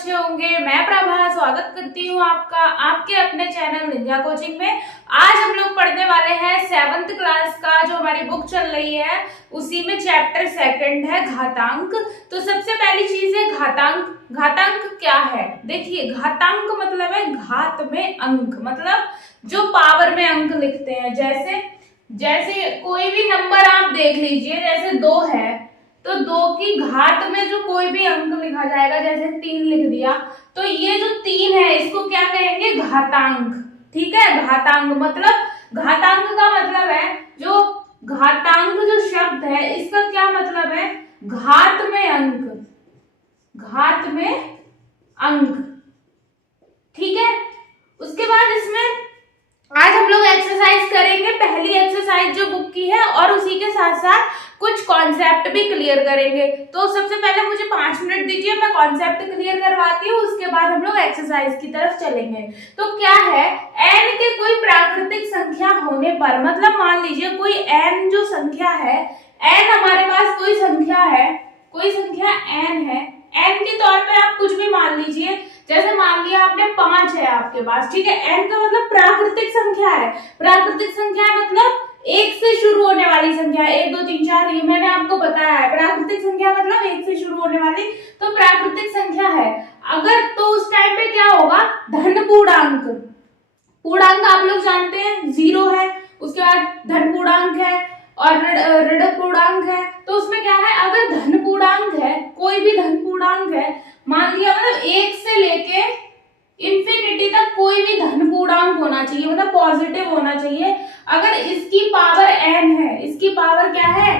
अच्छे होंगे। मैं प्रभा स्वागत करती हूँ आपका आपके अपने चैनल निंजा कोचिंग में। आज हम लोग पढ़ने वाले हैं 7th क्लास का जो हमारी बुक चल रही है, उसी में चैप्टर 2 है घातांक। तो सबसे पहली चीज है घातांक। घातांक क्या है? देखिए, घातांक मतलब है घात में अंक, मतलब जो पावर में अंक लिखते हैं। जैसे कोई भी नंबर आप देख लीजिए, जैसे 2 है तो 2 की घात में जो कोई भी अंक लिखा जाएगा, जैसे 3 लिख दिया, तो ये जो 3 है इसको क्या कहेंगे? घातांक। ठीक है, घातांक मतलब घातांक का मतलब है जो घातांक जो शब्द है इसका क्या मतलब है? घात में अंक, घात में अंक। ठीक है, उसके बाद इसमें आज हम लोग एक्सरसाइज करेंगे। पहली एक्सरसाइज जो बुक की है और उसी के साथ साथ कुछ कॉन्सेप्ट भी क्लियर करेंगे। तो सबसे पहले मुझे 5 मिनट दीजिए, मैं कॉन्सेप्ट क्लियर करवाती हूँ, उसके बाद हम लोग एक्सरसाइज की तरफ चलेंगे। तो क्या है? n के कोई प्राकृतिक संख्या होने पर, मतलब मान लीजिए कोई n जो संख्या है, n हमारे पास कोई संख्या है, कोई संख्या n है, n के तौर पे आप कुछ भी मान लीजिए। जैसे मान लिया आपने 5 है आपके पास, ठीक है। n का मतलब प्राकृतिक संख्या है। प्राकृतिक संख्या मतलब 1 से शुरू होने वाली संख्या, 1 2 3 4, ये मैंने आपको बताया है। प्राकृतिक संख्या मतलब 1 से शुरू होने वाली, तो प्राकृतिक संख्या है। अगर तो उस टाइम पे क्या होगा? धन पूर्णांक। पूर्णांक आप लोग जानते हैं 0 है, उसके बाद धन पूर्णांक है और ऋण पूर्णांक है। तो उसमें क्या है? अगर धन पूर्णांक है, कोई भी धन पूर्णांक है, मान लिया मतलब 1 से लेके इंफिनिटी तक कोई भी धन पूर्णांक होना चाहिए, मतलब पॉजिटिव होना चाहिए। अगर इसकी पावर n है, इसकी पावर क्या है?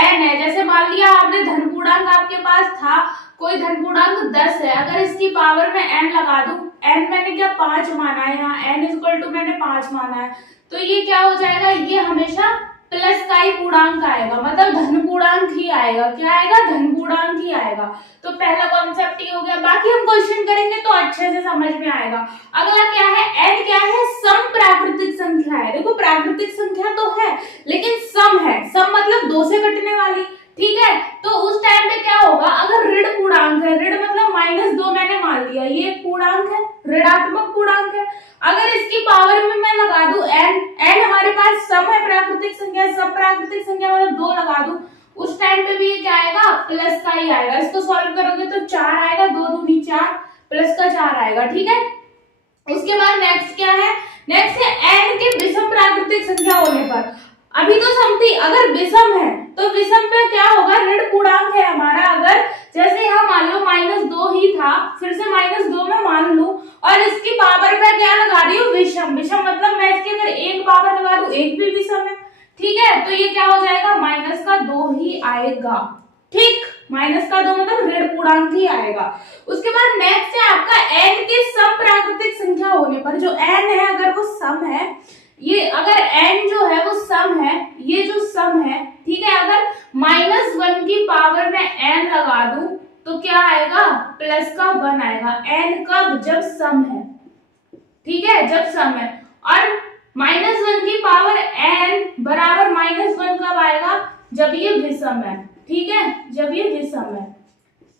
n है। जैसे मान लिया आपने धन पूर्णांक आपके पास था, कोई धन पूर्णांक 10 है, अगर इसकी पावर में n लगा दूं, n मैंने क्या 5 माना है, यहाँ n इक्वल टू मैंने 5 माना है, तो ये क्या हो जाएगा? ये हमेशा प्लस का ही पूर्णांक आएगा, मतलब धन पूर्णांक ही आएगा। क्या आएगा? धन पूर्णांक ही आएगा। तो पहला कॉन्सेप्ट ये हो गया। बाकी हम क्वेश्चन करेंगे तो अच्छे से समझ में आएगा। अगला क्या है? n क्या है? सम प्राकृतिक संख्या है। देखो, प्राकृतिक संख्या तो है लेकिन सम है। सम मतलब 2 से कटने वाली, ठीक है। तो उस टाइम पे क्या होगा? अगर ऋण पूर्णांक है, ऋण मतलब -2 मैंने मान लिया, ये पूर्णांक है, ऋणात्मक पूर्णांक है। अगर इसकी पावर में मैं लगा दूं n हमारे पास सम है, प्राकृतिक संख्या, सब प्राकृतिक संख्या मतलब 2 लगा दूं, उस टाइम पे भी ये क्या आएगा? प्लस का ही आएगा। इसको सॉल्व करोगे तो 4 आएगा, 2 दूनी 4, प्लस का 4 आएगा, ठीक है। उसके बाद नेक्स्ट क्या है? नेक्स्ट है n के विषम प्राकृतिक संख्या होने पर। अभी तो सम थी, अगर विषम है तो विषम पे क्या होगा? ऋण पूर्णांक है हमारा। अगर जैसे यहाँ मान लो -2 ही था, फिर से -2 में मान लूं और इसकी पावर पे क्या लगा रही हूँ? विषम। विषम मतलब मैं इसकी अगर 1 पावर लगा दूं, 1 भी विषम है, ठीक है। तो ये क्या हो जाएगा? -2 ही आएगा, ठीक। -2 मतलब ऋण पूर्णांक ही आएगा। उसके बाद नेक्स्ट है आपका n के सम प्राकृतिक संख्या होने पर। जो n है अगर वो सम है, ये अगर n जो है वो सम है, ये जो सम है, ठीक है, अगर -1 की पावर में n लगा दूं तो क्या आएगा? प्लस का 1 आएगा। n कब? जब सम है, ठीक है, जब सम है। और -1 की पावर n बराबर -1 कब आएगा? जब ये विषम है, ठीक है, जब ये विषम है।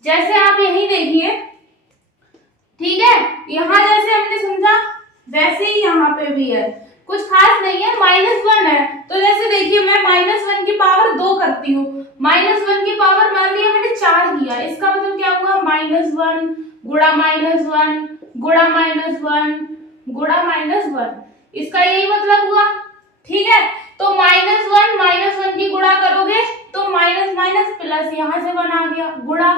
जैसे आप यही देखिए, ठीक है, यहां जैसे हमने समझा वैसे ही यहाँ पे भी है, कुछ खास नहीं है। -1 है तो जैसे देखिए मैं -1 की पावर 2 करती हूँ, -1 की पावर मान लिया मैंने 4 किया, इसका मतलब क्या हुआ? -1 गुणा -1 गुणा -1 गुणा -1, इसका यही मतलब हुआ, ठीक है। तो -1 की गुणा करोगे तो माइनस माइनस प्लस, यहाँ से 1 आ गया, गुणा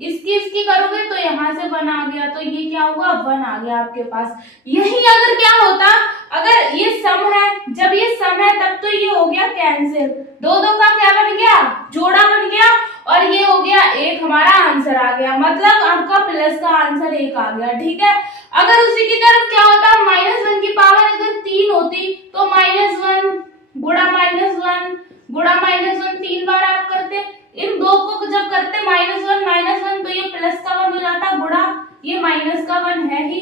इसकी करोगे तो यहाँ से 1 आ गया, तो ये क्या हुआ? 1 आ गया आपके पास। यही अगर क्या होता, अगर ये सम है, जब ये सम है तब तो ये हो गया कैंसिल, 2 का क्या बन गया? जोड़ा बन गया, और ये हो गया 1, हमारा आंसर आ गया, मतलब आपका प्लस का आंसर 1 आ गया, ठीक है। अगर उसी की तरफ क्या होता? -1 की पावर अगर 3 होती तो -1 गुणा -1 गुणा -1 3 बार आप करते, इन 2 को जब करते -1 तो ये प्लस का 1 हो जाता, गुणा ये माइनस का 1 है ही,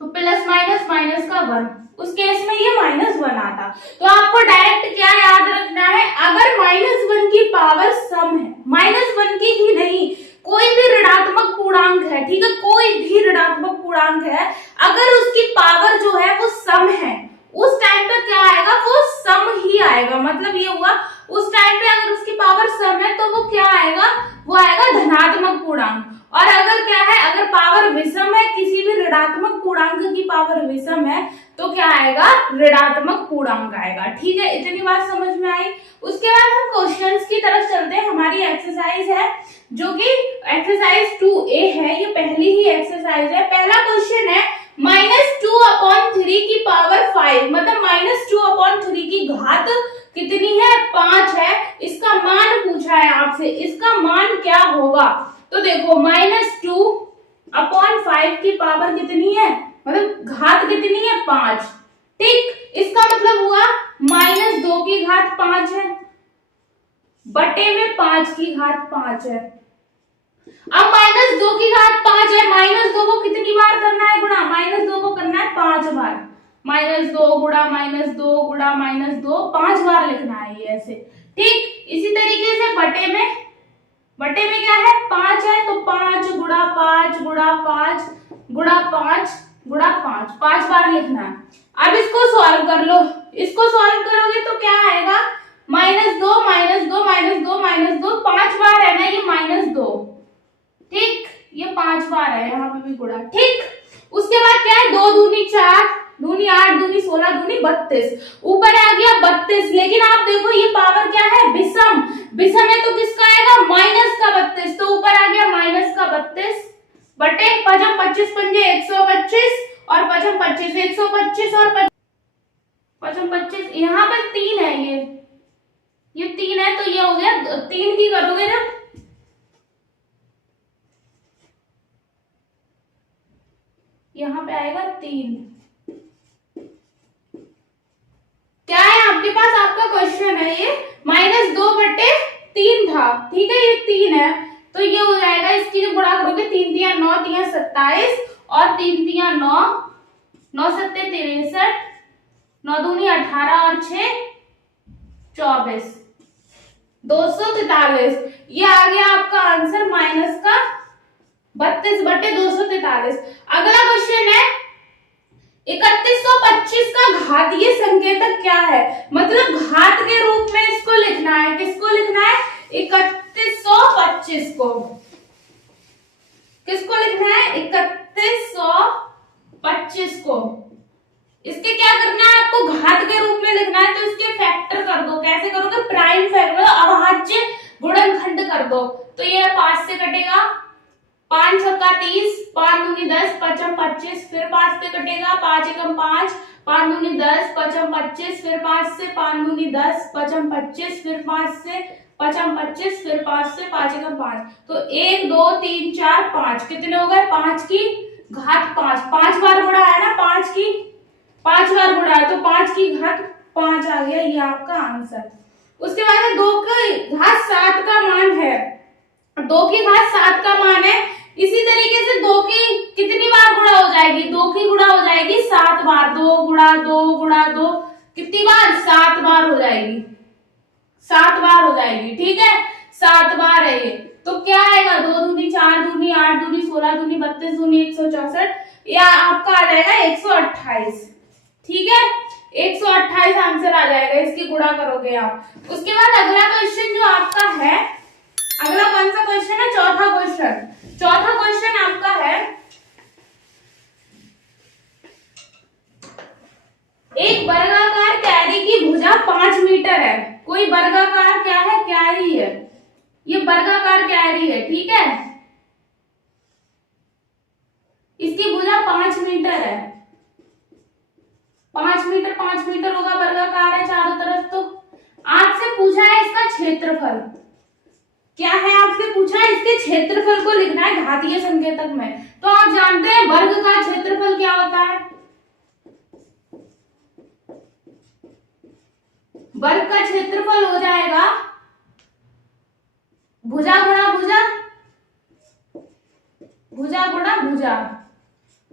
तो प्लस माइनस का 1, उस केस में ये -1 आता। तो आपको डायरेक्ट क्या याद रखना है? अगर -1 की पावर सम है, -1 की ही नहीं, कोई भी ऋणात्मक पूर्णांक है, ठीक है, कोई भी ऋणात्मक पूर्णांक है, अगर उसकी पावर जो है वो सम है, उस टाइम पे क्या आएगा, वो सम ही आएगा। मतलब ये हुआ उस टाइम पे अगर उसकी पावर सम है तो वो क्या आएगा, वो आएगा धनात्मक पूर्णांक। और अगर क्या है, अगर पावर विषम है, किसी भी ऋणात्मक पूर्णांक की पावर विषम है तो क्या आएगा, ऋणात्मक पूर्णांक आएगा। ठीक है, इतनी बात समझ में आई। उसके बाद हम क्वेश्चंस की तरफ चलते हैं। हमारी एक्सरसाइज है जो कि एक्सरसाइज 2A है, ये पहली ही एक्सरसाइज है। पहला क्वेश्चन है -2/3 की पावर 5, मतलब -2/3 की घात कितनी है, 5 है। इसका मान पूछा है आपसे, इसका मान क्या होगा। तो देखो -2/5 की पावर कितनी है, मतलब घात कितनी है, 5। ठीक, इसका मतलब हुआ -2 की घात 5 है, बटे में 5 की घात 5 है। अब -2 की घात 5 है, -2 को कितनी बार करना है गुणा, -2 को करना है 5 बार। -2 गुणा -2 गुणा -2, 5 बार लिखना है ये ऐसे। ठीक, इसी तरीके से बटे में क्या है, 5 है, तो 5 गुणा 5 गुणा 5 गुणा 5 गुणा 5, 5 बार लिखना है। अब इसको सॉल्व कर लो, इसको सॉल्व करोगे तो क्या आएगा, -2 -2 -2 -2, 5 बार है ना ये -2। ठीक, ये 5 बार है, यहाँ पे भी गुणा। ठीक, उसके बाद क्या है, 2 दूनी 4, दूनी 8, दूनी 16, दूनी 32, ऊपर आ गया 32। लेकिन आप देखो ये पावर क्या है, विषम, विषम है तो किसका आएगा, माइनस का 32, तो ऊपर आ गया माइनस का 32 बटे 5 25 पंजे 125 और 5 25 125 और 5 25, यहाँ पर 3 है, ये 3 है, तो ये हो गया 3 की करोगे ना, यहाँ पे आएगा 3। क्या है आपके पास, आपका क्वेश्चन है ये -2/3 था। ठीक है, ये 3 है, तो ये हो जाएगा, इसकी जो गुणा करोगे 3 तिया 9 तिया 27 और 3 तिया 9 9 सत्ते 63, 9 दूनी 18 और 6 24, 243। ये आ गया आपका आंसर माइनस का 32 बटे 243। अगला क्वेश्चन है 3125 का घातीय संकेतक क्या है, मतलब घात के रूप में इसको लिखना है। किसको लिखना है, 3125 को, किसको लिखना है, 3125 को। इसके क्या करना है, आपको घात के रूप में लिखना है, तो इसके फैक्टर कर दो। कैसे करोगे, प्राइम फैक्टर, अभाज्य गुणनखंड कर दो। तो ये 5 से कटेगा, 5 छक्का 30, 5 दूनी 10, 5 25, फिर 5 से कटेगा, 5 एकम 5, 5 दूनी 10, 5 25, फिर 5 से 5 दूनी 10, 5 25, फिर 5 से 5 25, फिर 5 से 5 एकम 5, तो 1 2 3 4 5, कितने हो गए, 5 की घात 5, 5 बार गुणा है ना, 5 बार गुणा है, तो 5 की घात 5 आ गया, ये आपका आंसर। उसके बाद 2 की घात 7 का मान है, 2 की घात 7 का मान है। इसी तरीके से 2 की कितनी बार गुणा हो जाएगी, 2 की गुणा हो जाएगी 7 बार, 2 गुणा 2 गुणा 2, कितनी बार, 7 बार हो जाएगी, 7 बार हो जाएगी। ठीक है, 7 बार है ये, तो क्या आएगा, 2 दूनी 4 दूनी 8 दूनी 16 दूनी 32 दूनी 164, या आपका आ जाएगा 128। ठीक है, 128 आंसर आ जाएगा, इसकी गुणा करोगे आप। उसके बाद अगला क्वेश्चन जो आपका है, अगला कौन सा क्वेश्चन है, चौथा क्वेश्चन। चौथा क्वेश्चन आपका है, एक वर्गाकार क्यारी की भुजा 5 मीटर है। कोई वर्गाकार क्या है, क्यारी है, ये वर्गाकार क्यारी है। ठीक है, इसकी भुजा 5 मीटर है, 5 मीटर होगा, वर्गाकार है चारों तरफ। तो आपसे पूछा है इसका क्षेत्रफल क्या है, आपसे पूछा है इसके क्षेत्रफल को लिखना है घातीय संकेतक में। तो आप जानते हैं वर्ग का क्षेत्रफल क्या होता है, वर्ग का क्षेत्रफल हो जाएगा भुजा गुणा भुजा, भुजा गुणा भुजा,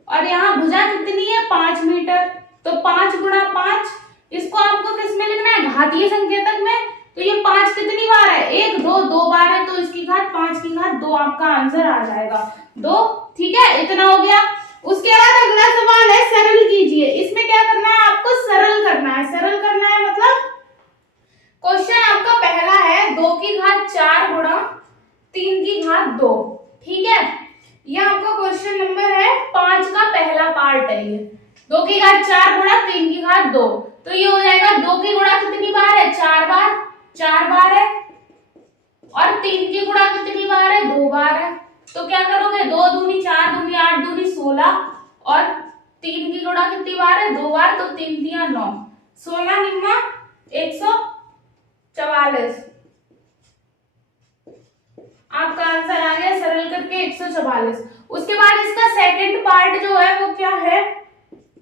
और यहाँ भुजा कितनी है, 5 मीटर, तो 5 गुणा 5, इसको आपको किस में लिखना है, घातीय संकेतक में। तो ये 5 कितनी बार है, 1 2 2 बार है, तो इसकी घात 5 की घात 2 आपका आंसर आ जाएगा 2। ठीक है, इतना हो गया। उसके बाद अगला सवाल है सरल कीजिए। इसमें क्या करना है, आपको सरल करना है। सरल करना है मतलब क्वेश्चन आपका पहला है 2 की घात 4 गुणा 3 की घात 2। ठीक है, यह आपका क्वेश्चन नंबर है 5 का पहला पार्ट है ये। 2 की घात 4 गुणा 3 की घात 2, तो ये हो जाएगा 2 की गुणा कितनी बार है, 4 बार, 4 बार है, और 3 की गुणा कितनी बार है, 2 बार है। तो क्या करोगे, 2 दूनी 4 दूनी 8 दूनी 16, और 3 की गुणा कितनी बार है, 2 बार, तो 3 तिया 9, 16 निम्मा 144। आपका आंसर आ गया सरल करके 144। उसके बाद इसका सेकंड पार्ट जो है वो क्या है,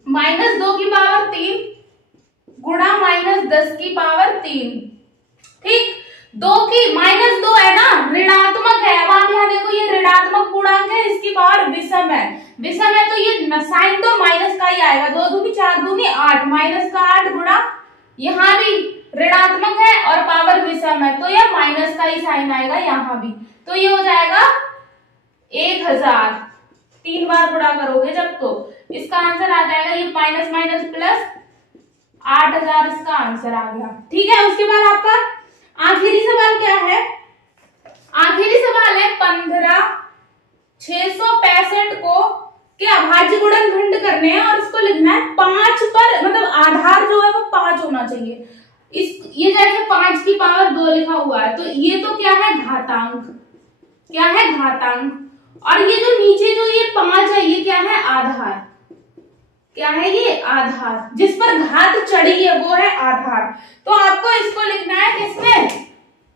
-2 की पावर 3 गुणा -10 की पावर 3। ठीक, 2 की -2 है ना, ऋणात्मक है। अब आप यहाँ देखो, ये ऋणात्मक पूर्णांक है, इसकी पावर विषम है। विषम है तो ये साइन तो माइनस का ही आएगा। 2 दूनी 4 दूनी 8, माइनस का 8 गुणा, यहाँ भी ऋणात्मक है और पावर विषम है, तो यह माइनस का ही साइन आएगा यहाँ भी। तो ये हो जाएगा 1000। 3 बार गुणा करोगे जब, तो इसका आंसर आ जाएगा ये माइनस माइनस प्लस 8000, इसका आंसर आ गया। ठीक है, उसके बाद आपका आखिरी सवाल क्या है, आखिरी सवाल है 15,665 को के अभाज्य गुणनखंड करने हैं और इसको लिखना है 5 पर, मतलब आधार जो है वो 5 होना चाहिए। ये जैसे 5 की पावर 2 लिखा हुआ है, तो ये तो क्या है, घातांक, क्या है, घातांक। और ये जो नीचे जो ये 5 है, ये क्या है, आधार, क्या है, ये आधार, जिस पर घात चढ़ी है वो है आधार। तो आपको इसको लिखना है किसमें,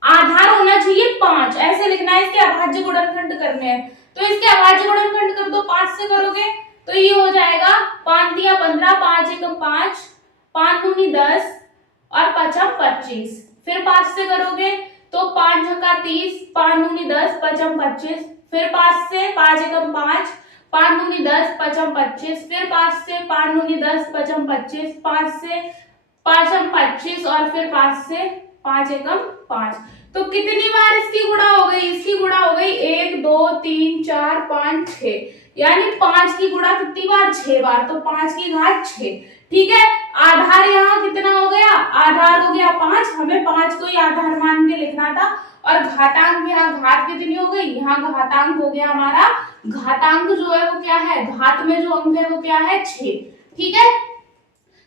आधार होना चाहिए 5, ऐसे लिखना है। इसके अभाज्य गुणनखंड करने हैं, तो इसके अभाज्य गुणनखंड कर दो, 5 से करोगे तो ये हो जाएगा 5 दिया 15, 5 एकम 5, 5 दूनी 10 और 5 25। फिर 5 से करोगे तो 5 छक्का 30, 5 दूनी 10, 5 25। फिर 5 से 5 एकम 5, 5 दूनी 10, 5 25। फिर 5 से 5 दूनी 10, 5 25, 5 से 5 25 और फिर 5 से 5 एकम 5। तो कितनी बार इसकी गुणा हो गई, इसकी गुणा हो गई 1 2 3 4 5 6, यानी 5 की गुणा कितनी बार, 6 बार, तो 5 की घात 6। ठीक है, आधार यहाँ कितना हो गया, आधार हो गया 5, हमें 5 को ही आधार मान के लिखना था। और घातांक, यहाँ घात कितनी हो गई, यहाँ घातांक हो गया हमारा, घातांक जो है वो क्या है, घात में जो अंक है वो क्या है, 6। ठीक है,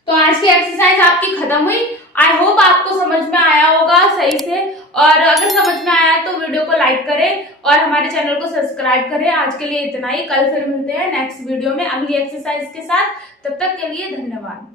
तो आज की एक्सरसाइज आपकी खत्म हुई। आई होप आपको समझ में आया होगा सही से, और अगर समझ में आया तो वीडियो को लाइक करें और हमारे चैनल को सब्सक्राइब करें। आज के लिए इतना ही, कल फिर मिलते हैं नेक्स्ट वीडियो में अगली एक्सरसाइज के साथ। तब तक के लिए धन्यवाद।